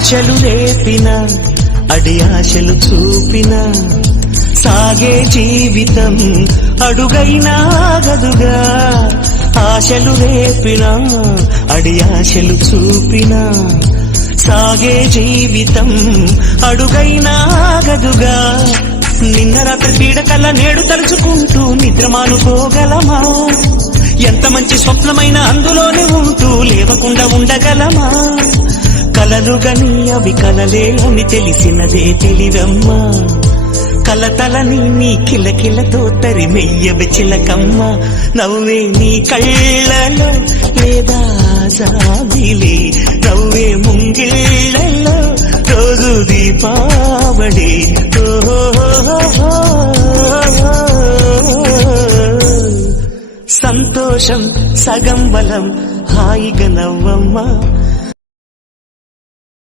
ఆశలు రేపిన అడి ఆశలు చూపిన సాగే జీవితం అడుగైనా గదుగా ఆశలు రేపిన అడి ఆశలు చూపిన సాగే జీవితం అడుగైనా గదుగా నిన్న రాత్రి పీడకల నేడు తలుచుకుంటూ నిద్రమానుకోగలమా ఎంత మంచి స్వప్నమైన అందులోనే ఉంటూ లేవకుండా ఉండగలమా కలలుగని అవి కలలే అని తెలిసినదే తెలివమ్మా కలతలని నీ కిలకిలతో తరిమెయ్యవి చిలకమ్మ నవ్వే నీ కళ్ళలో లేదా జాబిలి నవ్వే ముంగిళ్ళలో రోజు దీపావళి సంతోషం సగం బలం హాయిగా నవ్వమ్మా